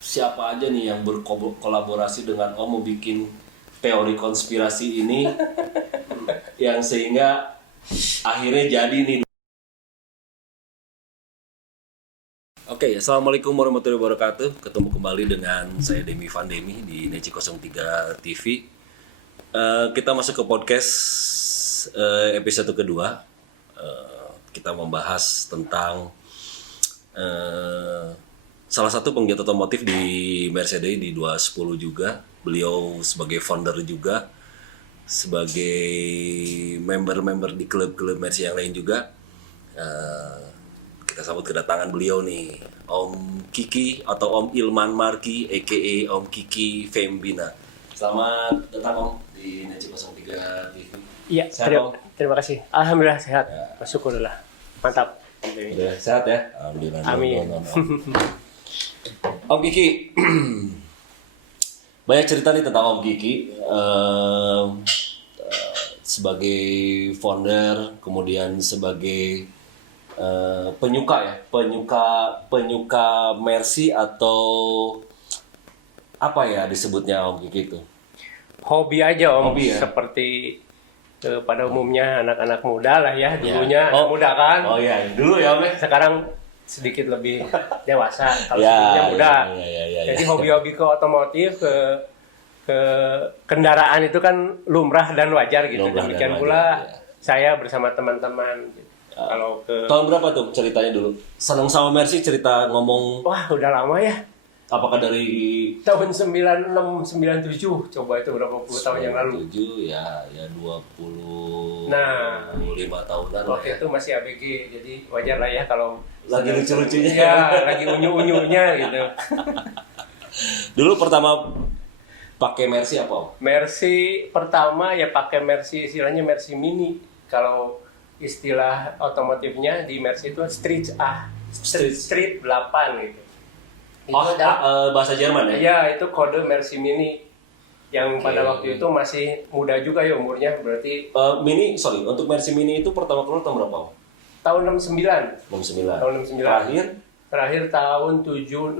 siapa aja nih yang berkolaborasi dengan Om mau bikin teori konspirasi ini yang sehingga akhirnya jadi nih. Oke, Assalamualaikum warahmatullahi wabarakatuh. Ketemu kembali dengan saya Demi Van Demi di Neci 03 TV. Kita masuk ke podcast episode kedua. Kita membahas tentang salah satu penggiat otomotif di Mercedes di 210 juga. Beliau sebagai founder juga, sebagai member-member di klub-klub Mercy yang lain juga. Kita sambut kedatangan beliau nih, Om Kiki atau Om Ilman Marki, a.k.a. Om Kiki Fembina. Selamat datang Om di Neci 03 TV. Iya, terima kasih. Alhamdulillah sehat. Syukurlah. Mantap. Udah sehat ya? Alhamdulillah. Amin. Om Kiki, banyak cerita nih tentang Om Kiki. Sebagai founder, kemudian sebagai penyuka Mercy atau apa ya disebutnya Om Kiki itu? Hobi aja Om, Hobi ya? seperti pada umumnya anak-anak muda lah ya, dulunya anak muda kan. Oh iya, dulu ya Om ya? Sekarang sedikit lebih dewasa, kalau Ya, sebelumnya muda. ya. Jadi hobi-hobi ke otomotif, ke kendaraan itu kan lumrah dan wajar gitu. Lumrah dan Demikian wajar, pula ya. saya bersama teman-teman. Kalau ke Tahun berapa tuh ceritanya dulu? Seneng sama Mercy cerita ngomong wah udah lama ya. apakah dari Tahun 96, 97, coba itu berapa puluh tahun yang lalu. 7 ya 25 Nah, tahunan lah waktu ya. itu masih ABG, jadi wajar lah ya kalau Lagi lucu-lucunya. ya, lagi unyu-unyunya gitu. Dulu pertama pakai Mercy apa Om? Mercy pertama ya pakai Mercy, istilahnya Mercy Mini. Kalau istilah otomotifnya di Mercy itu Street 8 gitu. Itu Bahasa Jerman ya? ya itu kode Mercy Mini yang pada Oke. waktu itu masih muda juga ya umurnya, berarti Untuk Mercy Mini itu pertama keluar tahun berapa Om? tahun 69. 69. Tahun 69. Terakhir tahun 76.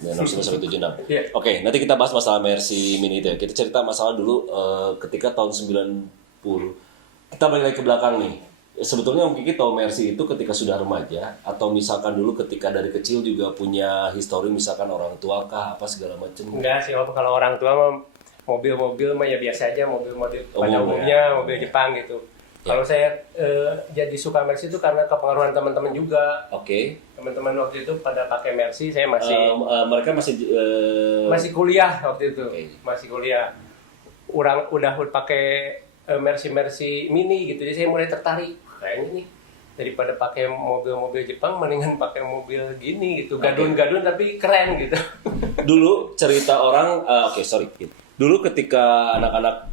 69 sampai 76. Iya. Oke, nanti kita bahas masalah Mercy Mini itu ya. Kita cerita masalah dulu ketika tahun 90. Kita balik lagi ke belakang nih. Sebetulnya Om Kiki tahu Mercy itu ketika sudah remaja atau misalkan dulu ketika dari kecil juga punya histori misalkan orang tua kah apa segala macam. Enggak sih, Om. Kalau orang tua mah mobil-mobil mah ya biasa aja, mobil-mobil pada Umum, umumnya, ya. mobil Jepang gitu. Ya. Kalau saya jadi suka Mercy itu karena kepengaruhan teman-teman juga. Oke. Teman-teman waktu itu pada pakai Mercy, saya masih Mereka masih kuliah waktu itu. Oke. Masih kuliah. Udah pakai Mercy Mini gitu. Jadi saya mulai tertarik. Kayaknya nih daripada pakai mobil-mobil Jepang mendingan pakai mobil gini gitu. Gadun-gadun tapi keren gitu. Dulu cerita orang, dulu ketika anak-anak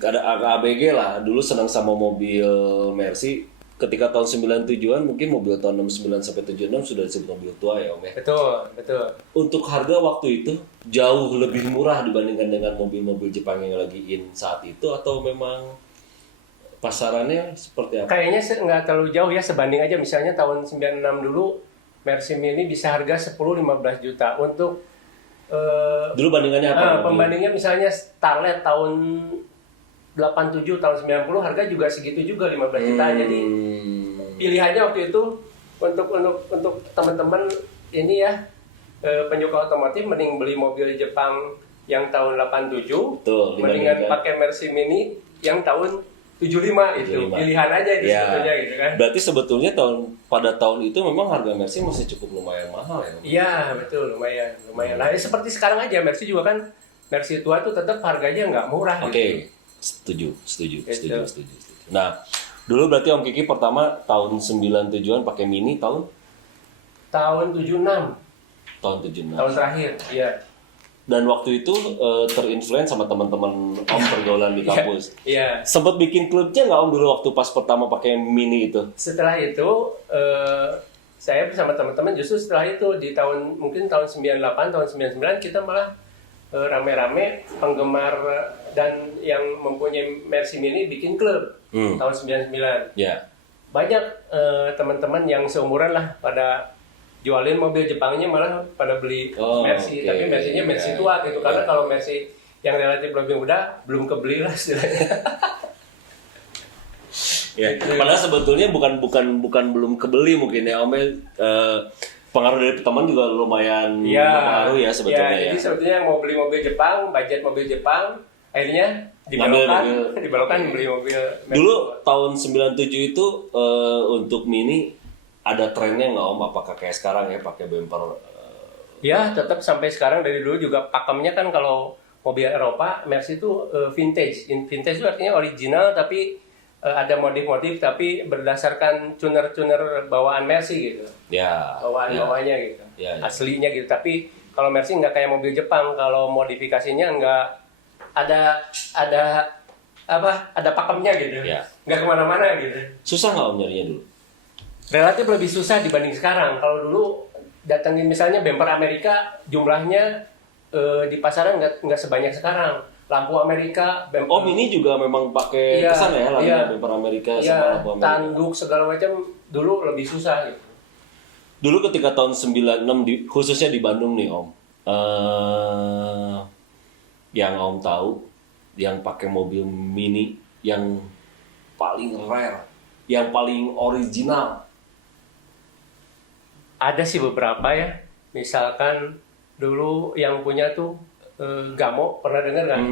ada ABG lah, dulu senang sama mobil Mercy. Ketika tahun 97-an mungkin mobil tahun 69 sampai 76 sudah disebut mobil tua ya Om ya. Betul. Untuk harga waktu itu jauh lebih murah dibandingkan dengan mobil-mobil Jepang yang lagi in saat itu atau memang pasarannya seperti apa? Kayaknya nggak terlalu jauh ya, sebanding aja misalnya tahun 96 dulu Mercy Mini bisa harga 10-15 juta. Untuk Dulu bandingannya apa? mobil? pembandingnya misalnya Starlet tahun 87, tahun 90 harga juga segitu juga 15 juta. Jadi pilihannya waktu itu untuk teman-teman ini ya penyuka otomotif mending beli mobil Jepang yang tahun 87, Betul, mendingan dibandingkan pakai Mercy Mini yang tahun 75 itu. 75. Pilihan aja itu Ya. sebetulnya gitu kan. Berarti sebetulnya pada tahun itu memang harga Mercy masih cukup lumayan mahal ya? Iya, betul, lumayan. Nah, seperti sekarang aja Mercy juga kan, Mercy tua tuh tetap harganya nggak murah Oke, gitu. setuju. Gitu. Nah, dulu berarti Om Kiki pertama tahun 97-an pakai Mini tahun Tahun 76, tahun 76. tahun terakhir, iya. Dan waktu itu terinfluence sama teman-teman Om pergaulan di kampus. Iya. Sempat bikin klubnya nggak Om dulu waktu pas pertama pakai Mini itu? Setelah itu, saya bersama teman-teman justru setelah itu di mungkin tahun 98, tahun 99 kita malah rame-rame penggemar dan yang mempunyai Mercy Mini bikin klub tahun 99. Ya. Banyak teman-teman yang seumuran lah pada jualin mobil Jepangnya malah pada beli Oh, Mercy, oke. tapi Mercy-nya Mercy Ya, tua gitu. Karena ya. kalau Mercy yang relatif lebih muda belum kebeli lah istilahnya. Ya, padahal sebetulnya bukan belum kebeli mungkin ya Om ya. Pengaruh dari teman juga lumayan berpengaruh ya sebetulnya ya. Jadi sebetulnya mau beli mobil Jepang, budget mobil Jepang, akhirnya dibelokkan beli mobil Mercy. Dulu tahun 97 itu untuk Mini ada trennya nggak Om? Apakah kayak sekarang ya pakai bumper? Ya, tetap sampai sekarang dari dulu juga pakemnya kan kalau mobil Eropa, Mercy itu vintage. Vintage itu artinya original tapi ada modif-modif tapi berdasarkan tuner-tuner bawaan Mercy gitu. Ya. Bawaan-bawaannya gitu. Ya. Aslinya gitu. Tapi kalau Mercy nggak kayak mobil Jepang, kalau modifikasinya nggak ada pakemnya gitu. Ya. Nggak kemana-mana gitu. Susah nggak Om nyarinya dulu? Relatif lebih susah dibanding sekarang. Kalau dulu datengin misalnya bumper Amerika, jumlahnya di pasaran nggak sebanyak sekarang. Lampu Amerika, bumper. Om ini juga memang pakai kesan ya lampunya bumper Amerika sama lampu Amerika. Tanduk segala macam dulu lebih susah gitu. Dulu ketika tahun 96 khususnya di Bandung nih Om, yang Om tahu, yang pakai mobil Mini yang paling rare, yang paling original. Ada sih beberapa ya. Misalkan dulu yang punya tuh Gamo, pernah dengar kan?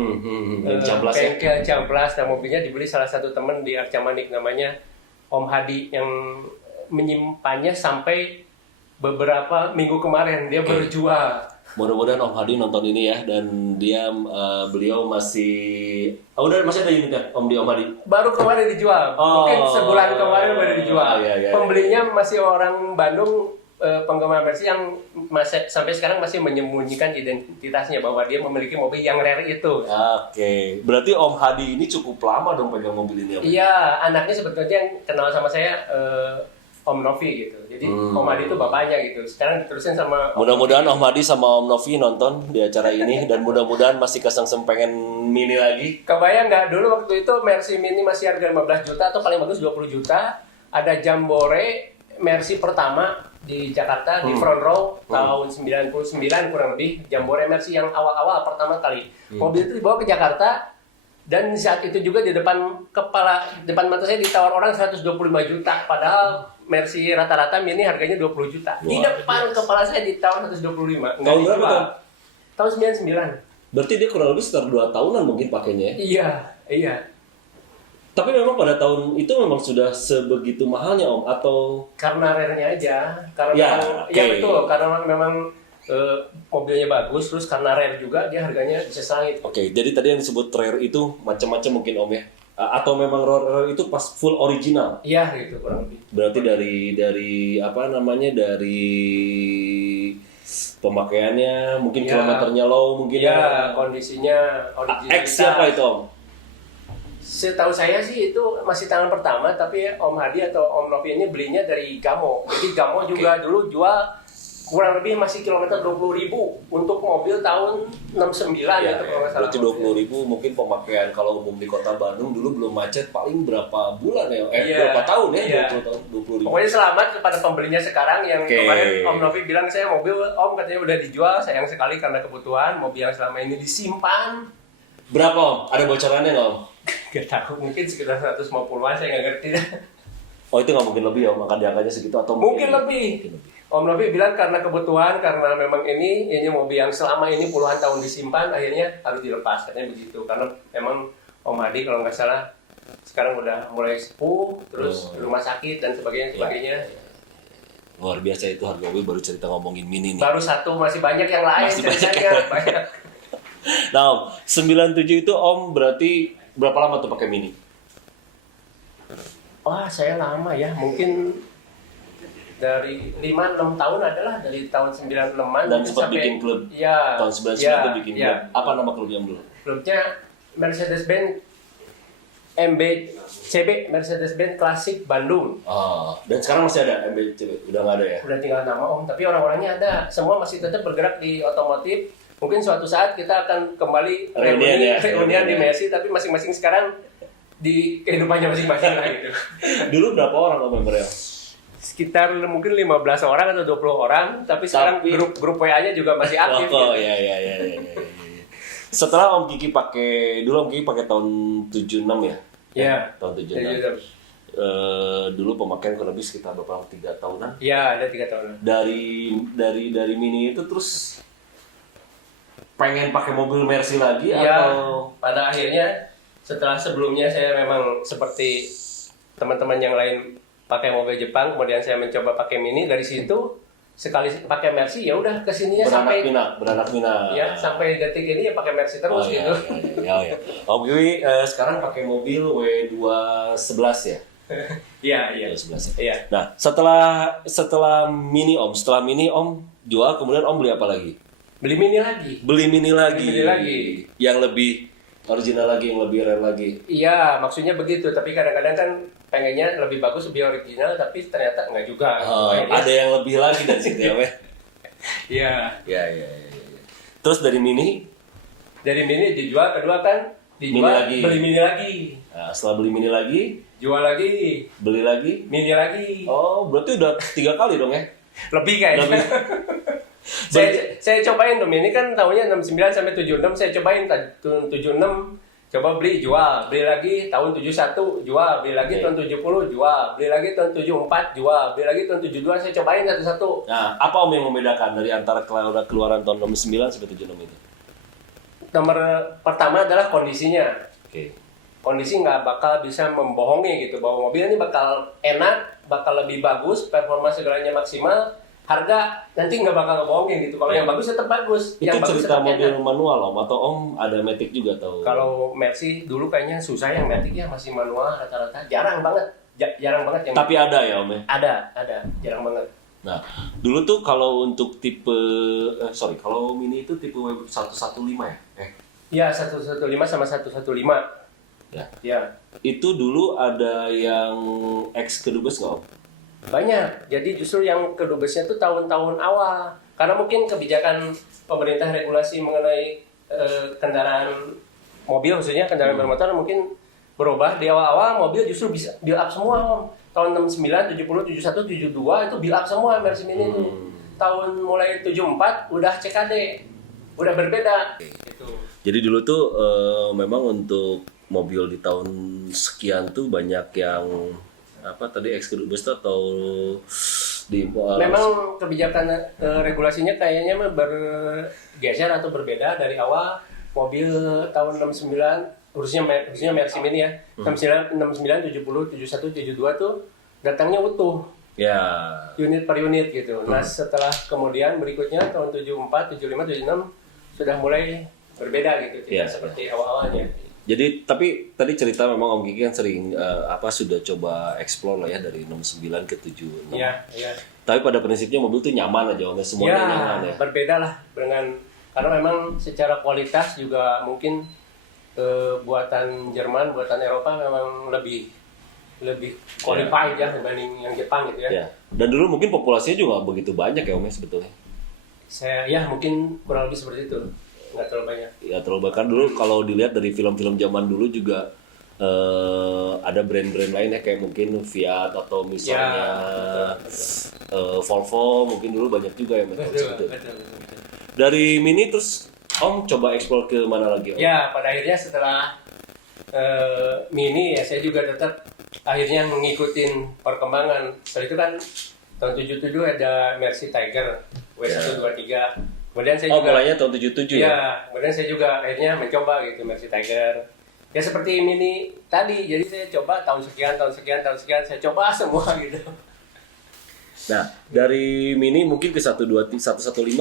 Camplas ya. Bengkel Camplas, dan mobilnya dibeli salah satu teman di Arca Manik namanya Om Hadi yang menyimpannya sampai beberapa minggu kemarin dia baru jual. Mudah-mudahan Om Hadi nonton ini ya dan dia beliau masih masih ada unitnya Om Hadi. Baru kemarin dijual. Mungkin sebulan kemarin baru dijual. Iya. Pembelinya masih orang Bandung, penggemar Mercy yang masih sampai sekarang masih menyembunyikan identitasnya bahwa dia memiliki mobil yang rare itu. Oke, berarti Om Hadi ini cukup lama dong pegang mobil ini Om? Iya, anaknya sebetulnya yang kenal sama saya Om Novi gitu. Jadi Om Hadi itu bapaknya gitu. Sekarang diterusin sama Mudah-mudahan Om Hadi sama Om Novi nonton di acara ini dan mudah-mudahan masih kesengsem pengen Mini lagi. Kebayang nggak dulu waktu itu Mercy Mini masih harga 15 juta atau paling bagus 20 juta. Ada Jambore Mercy pertama di Jakarta di front row tahun 99 kurang lebih. Jambore Mercy yang awal-awal pertama kali. Mobil itu dibawa ke Jakarta dan saat itu juga di depan mata saya ditawar orang 125 juta. Padahal Mercy rata-rata Mini harganya 20 juta. Di depan kepala saya ditawar 125. Tahun berapa tuh? Tahun 99. Berarti dia kurang lebih sekitar 2 tahunan mungkin pakainya ya? Iya. Tapi memang pada tahun itu memang sudah sebegitu mahalnya Om atau? Karena rare-nya aja. Karena Ya, ya betul. Karena memang mobilnya bagus, terus karena rare juga dia harganya bisa sangit. Oke, jadi tadi yang disebut rare itu macam-macam mungkin Om ya? Atau memang rare itu pas full original? Iya gitu kurang lebih. Berarti dari pemakaiannya mungkin kilometernya low mungkin ya. Kondisinya original. X siapa itu Om? Setahu saya sih itu masih tangan pertama, tapi Om Hadi atau Om Novi ini belinya dari Gamo. Jadi Gamo juga dulu jual kurang lebih masih kilometer 20.000 untuk mobil tahun 69 gitu kalau nggak salah. Berarti 20.000 mungkin pemakaian kalau umum di kota Bandung dulu belum macet paling berapa bulan ya? Berapa tahun ya? 20 tahun, 20.000. Pokoknya selamat kepada pembelinya sekarang yang kemarin Om Novi bilang saya mobil Om katanya udah dijual, sayang sekali karena kebutuhan mobil yang selama ini disimpan. Berapa Om? Ada bocorannya nggak Om? Gak tahu, mungkin sekitar 150-an saya nggak ngerti. Oh itu nggak mungkin lebih Om, akan diangkatnya segitu atau mungkin lebih. Om Novi bilang karena kebutuhan, karena memang ini mobil yang selama ini puluhan tahun disimpan, akhirnya harus dilepas, katanya begitu. Karena memang Om Hadi kalau nggak salah sekarang udah mulai sepuh, terus rumah sakit dan sebagainya. Luar biasa itu harga mobil, baru cerita ngomongin Mini nih. Baru satu, masih banyak yang lain ceritanya. Banyak. Nah Om, 97 itu Om berarti berapa lama tuh pakai Mini? Wah saya lama ya, mungkin dari 5-6 tahun adalah dari tahun 96-an dan sempat bikin klub. Iya. Tahun 99 itu bikin klub. Ya. Apa nama klubnya dulu? Klubnya Mercedes-Benz MBCB, Mercedes-Benz Klasik Bandung. Oh, dan sekarang masih ada MBCB? Udah nggak ada ya? Udah tinggal nama Om, tapi orang-orangnya ada. Semua masih tetap bergerak di otomotif. Mungkin suatu saat kita akan kembali reunian di Mercy, tapi masing-masing sekarang di kehidupannya masing-masing lah gitu. Dulu berapa orang Om membernya? sekitar mungkin 15 orang atau 20 orang, tapi sekarang grup WA-nya juga masih aktif. Oh, gitu. ya. Setelah Om Kiki pakai, dulu Om Kiki pakai tahun 76 ya? Iya. Tahun 76. Dulu pemakaian kurang lebih sekitar berapa? 3 tahunan? Iya, ada 3 tahunan. Dari Mini itu terus pengen pakai mobil Mercy lagi Iya, atau? pada akhirnya setelah sebelumnya saya memang seperti teman-teman yang lain pakai mobil Jepang, kemudian saya mencoba pakai Mini. Dari situ sekali pakai Mercy ya udah kesininya beranak minat. Ya, sampai detik ini ya pakai Mercy terus gitu. Ya. Om Kiki sekarang pakai mobil W211 ya? Iya. 211 ya. Iya. Nah, setelah Mini Om jual, kemudian Om beli apa lagi? Beli Mini lagi. Beli Mini lagi. Beli Mini lagi. Yang lebih original lagi, yang lebih rare lagi. Iya, maksudnya begitu. Tapi kadang-kadang kan pengennya lebih bagus, lebih original, tapi ternyata enggak juga. Ada yang lebih lagi dari situ ya, Weh? Iya. Ya. Terus dari Mini? Dari Mini dijual, kedua kan dijual, Mini lagi. beli Mini lagi. Nah, setelah beli Mini lagi, Jual lagi, beli lagi. Mini lagi. Oh, berarti udah 3 kali dong ya? Lebih kayaknya. Lebih. saya cobain tuh, ini kan tahunnya 69 sampai 76, saya cobain tahun 76, coba beli jual, beli lagi tahun 71 jual, beli lagi tahun 70 jual, beli lagi tahun 74 jual, beli lagi tahun 72, saya cobain satu-satu. Nah, apa Om yang membedakan dari antara keluaran tahun 69 sampai 76 itu? Nomor pertama adalah kondisinya. Oke. Kondisi nggak bakal bisa membohongi gitu, bahwa mobil ini bakal enak, bakal lebih bagus, performa segalanya maksimal, harga nanti nggak bakal ngebohongin gitu. Kalau yang bagus tetap bagus. Itu Yang bagus cerita tetap mobil enak. manual Om, atau Om ada Matic juga tahu? Kalau Mercy dulu kayaknya susah, yang Matic ya masih manual rata-rata, jarang banget yang Tapi ada ya Om ya? ada, jarang banget. Nah, dulu tuh kalau untuk tipe, kalau Mini itu tipe W115 ya? Ya 115 sama 115. Ya. Itu dulu ada yang X kedubes nggak Om? Banyak. Jadi justru yang kedubesnya tuh tahun-tahun awal. Karena mungkin kebijakan pemerintah regulasi mengenai kendaraan mobil, khususnya kendaraan bermotor mungkin berubah. Di awal-awal mobil justru bisa build up semua Om. Tahun 69, 70, 71, 72 itu build up semua Mercy Mini itu. Tahun mulai 74 udah CKD. Udah berbeda. Gitu. Jadi dulu tuh memang untuk mobil di tahun sekian tuh banyak yang apa tadi X kedubes atau di memang kebijakan regulasinya kayaknya bergeser atau berbeda dari awal. Mobil tahun 69 khususnya Mercy Mini ya, 69, 70, 71, 72 tuh datangnya utuh. Ya. Unit per unit gitu. Nah, setelah kemudian berikutnya tahun 74, 75, 76 sudah mulai berbeda gitu, tidak seperti awal-awalnya. Jadi tapi tadi cerita memang Om Kiki kan sering sudah coba explore lah ya dari 69 ke 76. Iya. Tapi pada prinsipnya mobil tuh nyaman aja Om, semuanya nyaman ya. Berbeda lah karena memang secara kualitas juga mungkin buatan Jerman, buatan Eropa memang lebih qualified ya dibanding yang Jepang gitu ya. Dan dulu mungkin populasinya juga nggak begitu banyak ya Om ya sebetulnya. Mungkin kurang lebih seperti itu. Nggak terlalu banyak. Ya terlalu bahkan dulu kalau dilihat dari film-film zaman dulu juga ada brand-brand lain ya kayak mungkin Fiat atau misalnya Volvo mungkin dulu banyak juga yang betul. Dari Mini terus Om coba explore ke mana lagi Om? Ya pada akhirnya setelah Mini ya saya juga tetap akhirnya ngikutin perkembangan. Setelah itu kan tahun 77 ada Mercy Tiger W123. Kemudian saya juga mulainya tahun 77 ya? Iya, kemudian saya juga akhirnya mencoba gitu Mercy Tiger. Ya seperti Mini tadi, jadi saya coba tahun sekian, saya coba semua gitu. Nah, dari Mini mungkin ke 115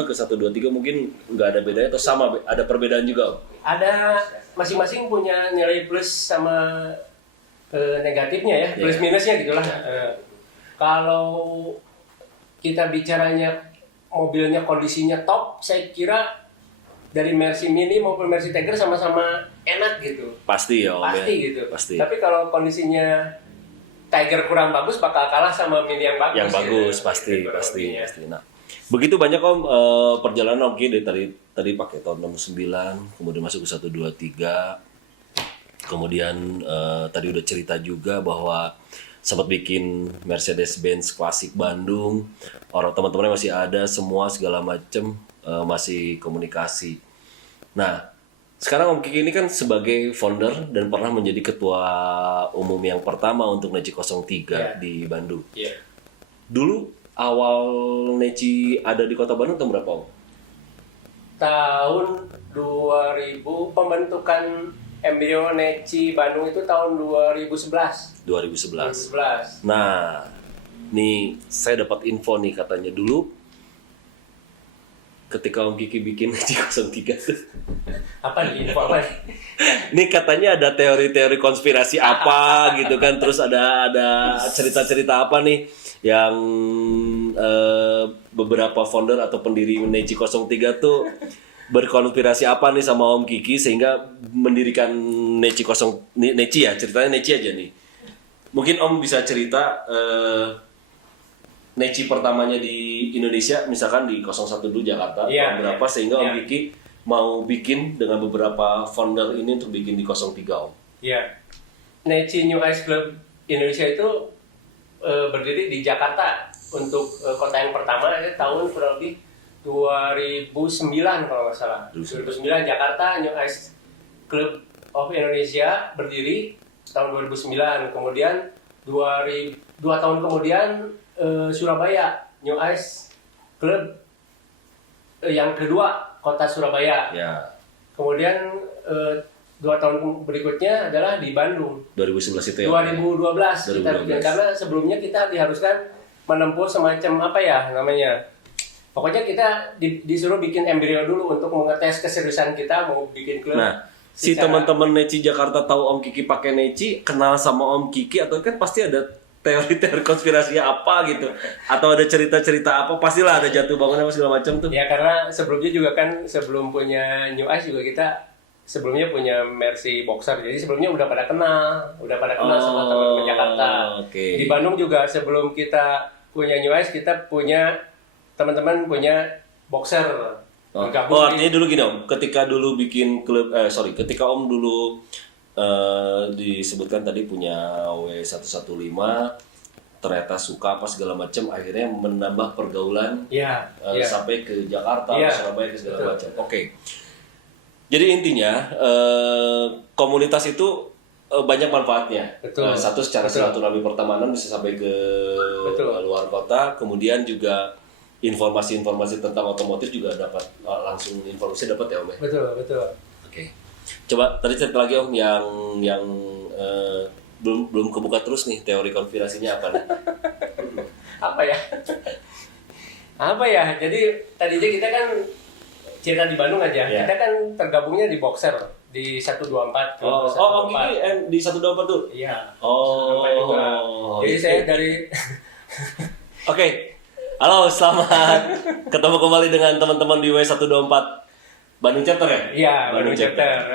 ke 123 mungkin nggak ada bedanya atau sama, ada perbedaan juga Om? Ada, masing-masing punya nilai plus sama negatifnya ya, plus minusnya gitulah. Kalau kita bicaranya mobilnya kondisinya top, saya kira dari Mercy Mini maupun Mercy Tiger sama-sama enak gitu. Pasti ya Om. Pasti ya? gitu. Pasti. Tapi kalau kondisinya Tiger kurang bagus, bakal kalah sama Mini yang bagus. Yang bagus, gitu. pasti. Nah, begitu banyak Om perjalanan Om dari tadi pakai tahun 69, kemudian masuk ke 123, kemudian tadi udah cerita juga bahwa sempat bikin Mercedes-Benz klasik Bandung, orang teman-temannya masih ada, semua segala macem masih komunikasi. Nah, sekarang Om Kiki ini kan sebagai founder dan pernah menjadi ketua umum yang pertama untuk Neci 03 di Bandung. Dulu awal Neci ada di Kota Bandung tahun berapa, Om? Tahun 2000 pembentukan embrio Neci Bandung itu tahun 2011. 2011. Nah, nih saya dapat info nih katanya dulu ketika Om Kiki bikin Neci 03 tuh. Apa nih info apa? Ini katanya ada teori-teori konspirasi apa gitu kan, terus ada cerita-cerita apa nih yang beberapa founder atau pendiri Neci 03 tuh berkonspirasi apa nih sama Om Kiki sehingga mendirikan Neci ya, ceritanya Neci aja nih. Mungkin Om bisa cerita Neci pertamanya di Indonesia misalkan di 01 dulu Jakarta tahun berapa sehingga Om Kiki mau bikin dengan beberapa founder ini untuk bikin di 03, Om. Iya. Neci New Ice Club Indonesia itu berdiri di Jakarta untuk kota yang pertama tahun kurang lebih 2009 kalau nggak salah. 2009 Jakarta New Ice Club of Indonesia berdiri tahun 2009. Kemudian 2 tahun kemudian Surabaya New Ice Club yang kedua kota Surabaya. Ya. Kemudian 2 tahun berikutnya adalah di Bandung. 2011 itu ya. 2012 kita bikin karena sebelumnya kita diharuskan menempuh semacam apa ya namanya. Pokoknya kita disuruh bikin embrio dulu untuk mengetes keseriusan kita mau bikin klub. Nah, si teman-teman Neci Jakarta tahu Om Kiki pakai Neci, kenal sama Om Kiki atau kan pasti ada teori-teori konspirasinya apa gitu, atau ada cerita-cerita apa, pastilah ada jatuh bangunnya segala macam tuh. Ya karena sebelumnya juga kan sebelum punya New Ice juga kita sebelumnya punya Mercy Boxer, jadi sebelumnya udah pada kenal sama teman-teman Jakarta. Okay. Di Bandung juga sebelum kita punya New Ice kita punya teman-teman punya Boxer. Artinya dulu gini Om, ketika dulu bikin klub, ketika Om dulu disebutkan tadi punya W115, ternyata suka apa segala macam, akhirnya menambah pergaulan sampai ke Jakarta, Surabaya ke segala macam. Oke. Jadi intinya komunitas itu banyak manfaatnya. Satu secara silaturahmi pertemanan bisa sampai ke luar kota, kemudian juga informasi-informasi tentang otomotif juga dapat langsung informasi dapat ya Om ya. Betul. Oke. Coba tadi cerita lagi Om yang belum kebuka terus nih teori konspirasinya apa nih? Apa ya? Jadi tadinya kita kan cerita di Bandung aja. Yeah. Kita kan tergabungnya di Boxer di 124. Om Kiki di 124 tuh? Iya. 124 Oh. juga. Jadi saya dari Oke. Halo, selamat ketemu kembali dengan teman-teman di W124 Bandung Chapter ya? Iya, Bandung Chapter.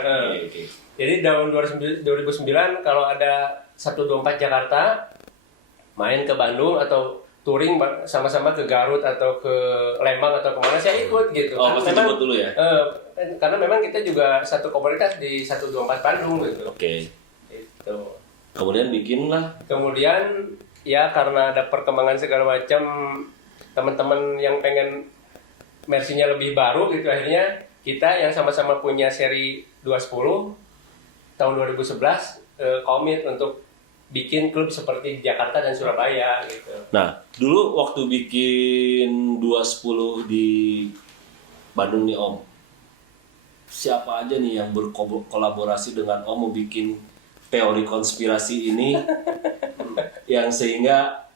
Okay. Jadi tahun 2009 kalau ada 124 Jakarta main ke Bandung atau touring sama-sama ke Garut atau ke Lembang atau kemana saya ikut gitu. Oh, pasti ikut dulu ya? Karena memang kita juga satu komunitas di 124 Bandung gitu. Oke. Itu. Kemudian bikin lah. Kemudian ya karena ada perkembangan segala macam teman-teman yang pengen Mercy-nya lebih baru gitu akhirnya kita yang sama-sama punya seri 210 tahun 2011 komit untuk bikin klub seperti Jakarta dan Surabaya gitu. Nah, dulu waktu bikin 210 di Bandung nih Om, siapa aja nih yang berkolaborasi dengan Om mau bikin teori konspirasi ini yang sehingga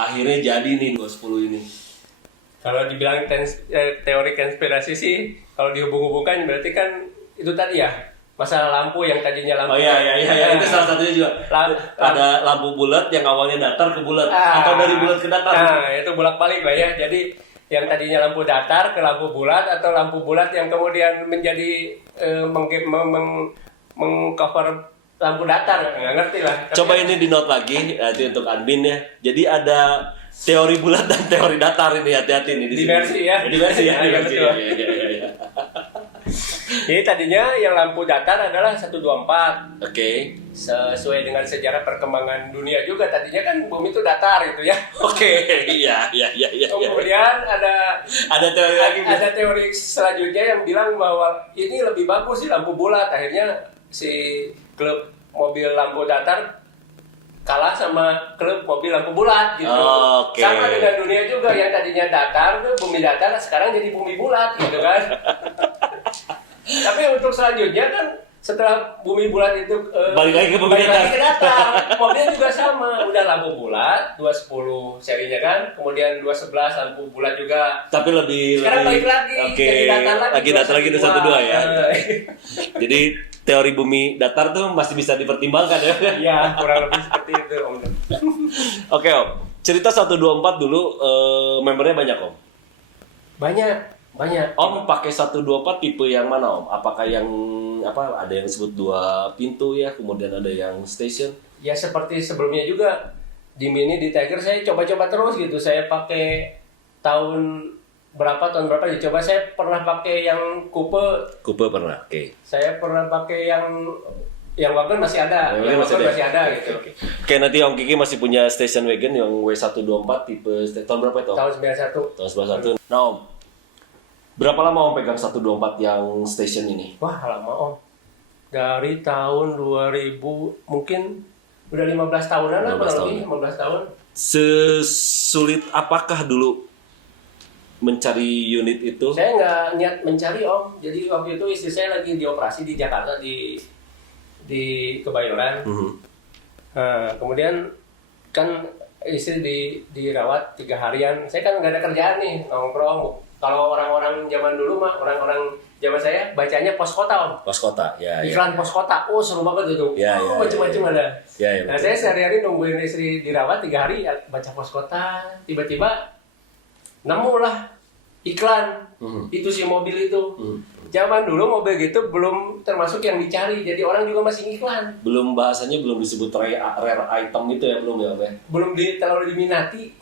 akhirnya jadi nih 210 ini? Kalau dibilang teori konspirasi sih, kalau dihubung-hubungkan berarti kan itu tadi ya masalah lampu yang tadinya lampu. Oh iya, itu salah satunya juga. Ada lampu bulat yang awalnya datar ke bulat atau dari bulat ke datar. Nah, itu bolak-balik lah ya. Jadi yang tadinya lampu datar ke lampu bulat atau lampu bulat yang kemudian menjadi mengcover lampu datar, nggak ngerti lah. Coba ini di note lagi, nanti untuk admin ya. Jadi ada teori bulat dan teori datar ini, hati-hati nih. Diversi ya. Diversi ya. Betul. Iya. Jadi tadinya yang lampu datar adalah 124. Oke. Sesuai dengan sejarah perkembangan dunia juga, tadinya kan bumi itu datar gitu ya. Oke, iya. Kemudian Ada teori lagi. ada teori selanjutnya yang bilang bahwa ini lebih bagus sih lampu bulat. Akhirnya si klub mobil lampu datar kalah sama klub mobil lampu bulat gitu. Oke. Sama dengan dunia juga, yang tadinya datar tuh bumi datar, sekarang jadi bumi bulat gitu kan. Tapi untuk selanjutnya kan setelah bumi bulat itu Balik lagi ke bumi datar. Mobilnya juga sama, udah lampu bulat 210 serinya kan, kemudian 211 lampu bulat juga. Tapi Sekarang lebih balik lagi, oke. jadi datar lagi. Lagi datar lagi 212 ya. Eh. Jadi teori bumi datar tuh masih bisa dipertimbangkan ya. Iya, kurang lebih seperti itu Om. Oke Om, cerita 124 dulu, membernya banyak Om? Banyak. Om pakai 124 tipe yang mana Om? Apakah yang ada yang disebut 2 pintu ya, kemudian ada yang station? Ya seperti sebelumnya juga, di Mini, di Tiger saya coba-coba terus gitu. Saya pakai tahun berapa dicoba. Saya pernah pakai yang Coupe pernah, oke. saya pernah pakai yang wagon masih ada, Yang yang masih wagon ada. masih ada gitu. Oke, nanti Om Kiki masih punya station wagon yang W124 tipe tahun berapa itu Om? Tahun 91. Tahun 91. Nah Om, berapa lama Om pegang 124 yang station ini? Wah lama Om. Dari tahun 2000 mungkin udah 15 tahunan lah, 15 kurang tahun. lebih 15 tahun. Sesulit apakah dulu mencari unit itu? Saya nggak niat mencari Om. Jadi waktu itu istri saya lagi dioperasi di Jakarta, di Kebayoran. Nah, kemudian kan istri dirawat 3 harian. Saya kan nggak ada kerjaan nih, nongkrong. Kalau orang-orang zaman dulu mah, orang-orang zaman saya bacanya pos kota Om. Pos kota, ya. Iklan pos kota, oh seru banget itu. Ya, Macam-macam ada. Ya, Nah saya sehari-hari nungguin istri dirawat 3 hari, ya, baca pos kota. Tiba-tiba nemu lah iklan. Itu si mobil itu. Zaman dulu mobil gitu belum termasuk yang dicari, jadi orang juga masih ngiklan. Belum, bahasanya belum disebut rare item itu ya, belum ya Om ya? Belum terlalu diminati.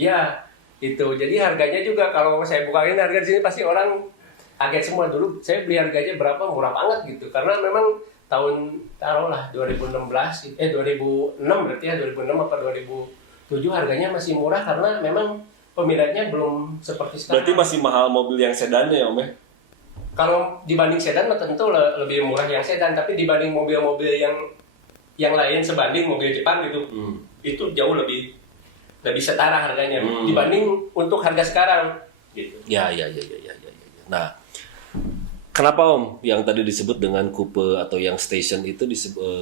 Ya, itu. Jadi harganya juga kalau saya bukain harga di sini pasti orang kaget semua. Dulu saya beli harganya berapa, murah banget gitu. Karena memang tahun taruhlah 2016 berarti ya, 2006 apa 2007 harganya masih murah karena memang peminatnya belum seperti sekarang. Berarti masih mahal mobil yang sedannya ya Om ya? Kalau dibanding sedan tentu lebih murah yang sedan, tapi dibanding mobil-mobil yang lain sebanding mobil Jepang gitu, itu jauh lebih setara harganya dibanding untuk harga sekarang gitu. Ya. Nah, kenapa Om yang tadi disebut dengan coupe atau yang station itu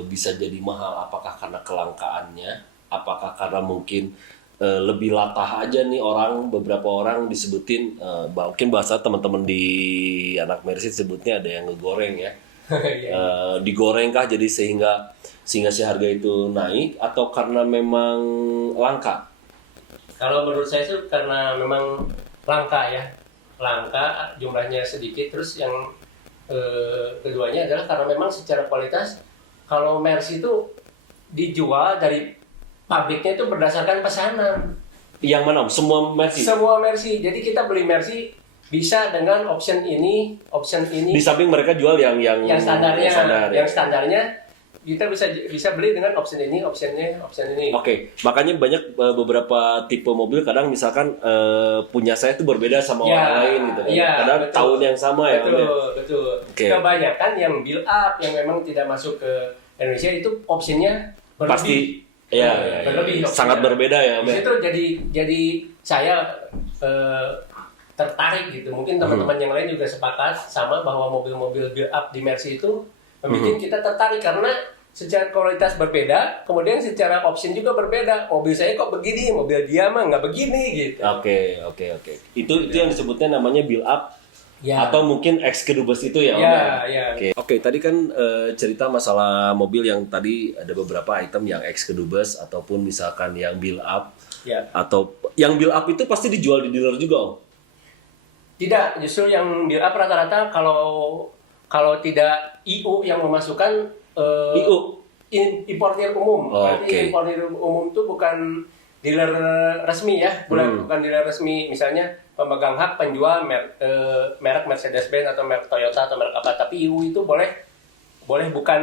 bisa jadi mahal? Apakah karena kelangkaannya? Apakah karena mungkin lebih latah aja nih beberapa orang disebutin, mungkin bahasa teman-teman di anak Mercy sebutnya ada yang ngegoreng ya. Digoreng kah jadi sehingga si harga itu naik, atau karena memang langka? Kalau menurut saya itu karena memang langka ya. Langka, jumlahnya sedikit. Terus yang keduanya adalah karena memang secara kualitas, kalau Mercy itu dijual dari pabriknya itu berdasarkan pesanan. Yang mana Om? Semua Mercy? Semua Mercy. Jadi kita beli Mercy bisa dengan option ini. Di samping mereka jual yang standarnya. ya? Yang standarnya kita bisa beli dengan option ini. Oke, makanya banyak beberapa tipe mobil kadang misalkan punya saya itu berbeda sama orang lain gitu kan. Kadang betul. Tahun yang sama ya. Betul. Okay. Kebanyakan yang build up yang memang tidak masuk ke Indonesia itu optionnya berlebih. Pasti ya, berlebih. Sangat berbeda ya. Di situ jadi saya tertarik gitu. Mungkin teman-teman yang lain juga sepakat sama bahwa mobil-mobil build up di Mercy itu membuat kita tertarik karena secara kualitas berbeda, kemudian secara option juga berbeda. Mobil saya kok begini, mobil dia mah nggak begini gitu. Oke. Itu yang disebutnya namanya build up. Ya. Atau mungkin ex-kedubes itu ya Om? Ya. Oke, tadi kan cerita masalah mobil yang tadi ada beberapa item yang ex-kedubes ataupun misalkan yang build up. Ya. Atau yang build up itu pasti dijual di dealer juga Om? Tidak, justru yang build up rata-rata kalau tidak IU yang memasukkan IU? Importir umum. Berarti importir umum itu bukan dealer resmi ya, bukan dealer resmi. Misalnya pemegang hak penjual merek Mercedes-Benz atau merek Toyota atau merek apa, tapi IU itu boleh bukan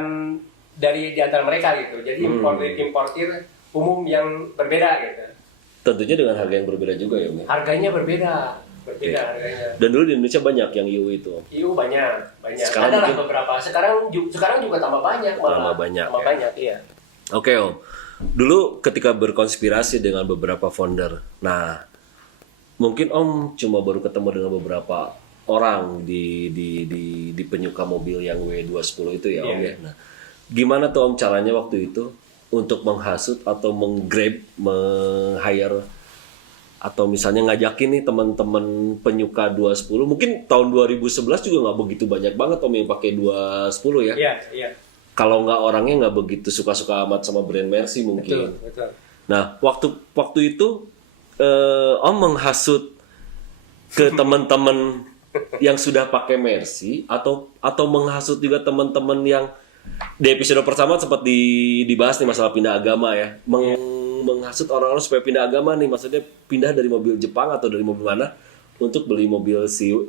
dari di antara mereka gitu. Jadi importir umum yang berbeda gitu. Tentunya dengan harga yang berbeda juga ya, Om. Harganya berbeda harganya. Dan dulu di Indonesia banyak yang IU itu. IU banyak. Sekarang Ada lah mungkin- beberapa. Sekarang juga tambah banyak malah. Tambah banyak, Tambah ya. banyak, iya. Oke, Om. Dulu ketika berkonspirasi dengan beberapa founder, nah mungkin Om cuma baru ketemu dengan beberapa orang di penyuka mobil yang W210 itu ya, Om Iya. ya. Nah, gimana tuh Om caranya waktu itu untuk menghasut atau menggrab, meng-hire atau misalnya ngajakin nih teman-teman penyuka 210, mungkin tahun 2011 juga nggak begitu banyak banget Om yang pakai 210 ya. Iya. Kalau nggak orangnya nggak begitu suka-suka amat sama brand Mercy mungkin. Betul. Nah, waktu itu Om menghasut ke teman-teman yang sudah pakai Mercy atau menghasut juga teman-teman yang di episode pertama sempat dibahas nih masalah pindah agama ya. Menghasut orang-orang supaya pindah agama nih, maksudnya pindah dari mobil Jepang atau dari mobil mana untuk beli mobil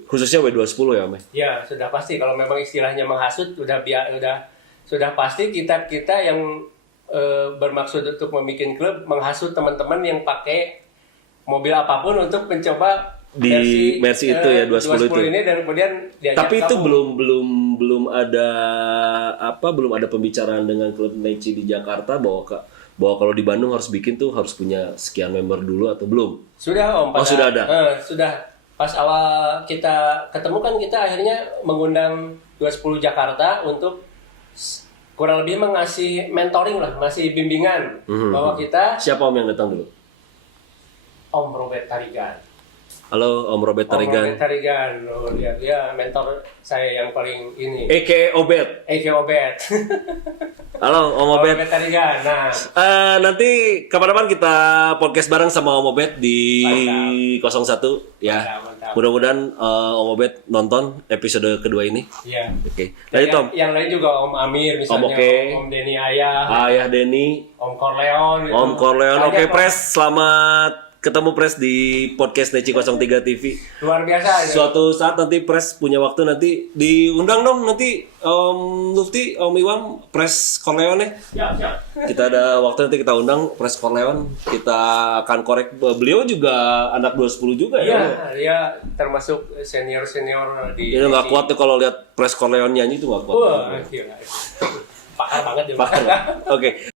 khususnya W210 ya, Om. Ya, sudah pasti kalau memang istilahnya menghasut sudah pasti kita yang bermaksud untuk membuat klub menghasut teman-teman yang pakai mobil apapun untuk mencoba Di Mercy itu ya, 210 itu. ini, dan kemudian diajak Tapi itu gabung. belum ada pembicaraan dengan klub Neci di Jakarta bahwa kalau di Bandung harus punya sekian member dulu atau belum? Sudah Om. Oh, sudah ada? Sudah. Pas awal kita ketemu kan kita akhirnya mengundang 210 Jakarta untuk kurang lebih mengasih mentoring lah, masih bimbingan bahwa kita Siapa Om yang datang dulu? Om Robert Tarigan. Halo Om Robert Tarigan. Om Robert Tarigan, dia mentor saya yang paling ini. A.K.A. Obet. Eke Obet. Halo Om Om Obet. Robert Tarigan. Nah, Nanti kapan-kapan kita podcast bareng sama Om Obet di 01 ya. Mantap. Mudah-mudahan Om Obet nonton episode kedua ini. iya. Oke. Lanjut Om. Yang lain juga Om Amir misalnya, Om Oke. Om Denny Ayah, Ayah Denny, Om Corleon. gitu. Om Corleon. Banyak, Oke Om. Pres, selamat ketemu Pres di podcast Neci 03 TV. Luar biasa. gitu. Suatu saat nanti Pres punya waktu nanti diundang dong nanti Om Lufti, Om Iwam, Pres Corleon ya. Siap. Kita ada waktu nanti kita undang Pres Corleon, kita akan korek. Beliau juga anak 210 juga Iya, ya. dia termasuk senior di. Ini nggak kuat tuh kalau lihat Pres Corleon nyanyi tuh nggak kuat. Wah, gila. Pakar banget dia. Oke.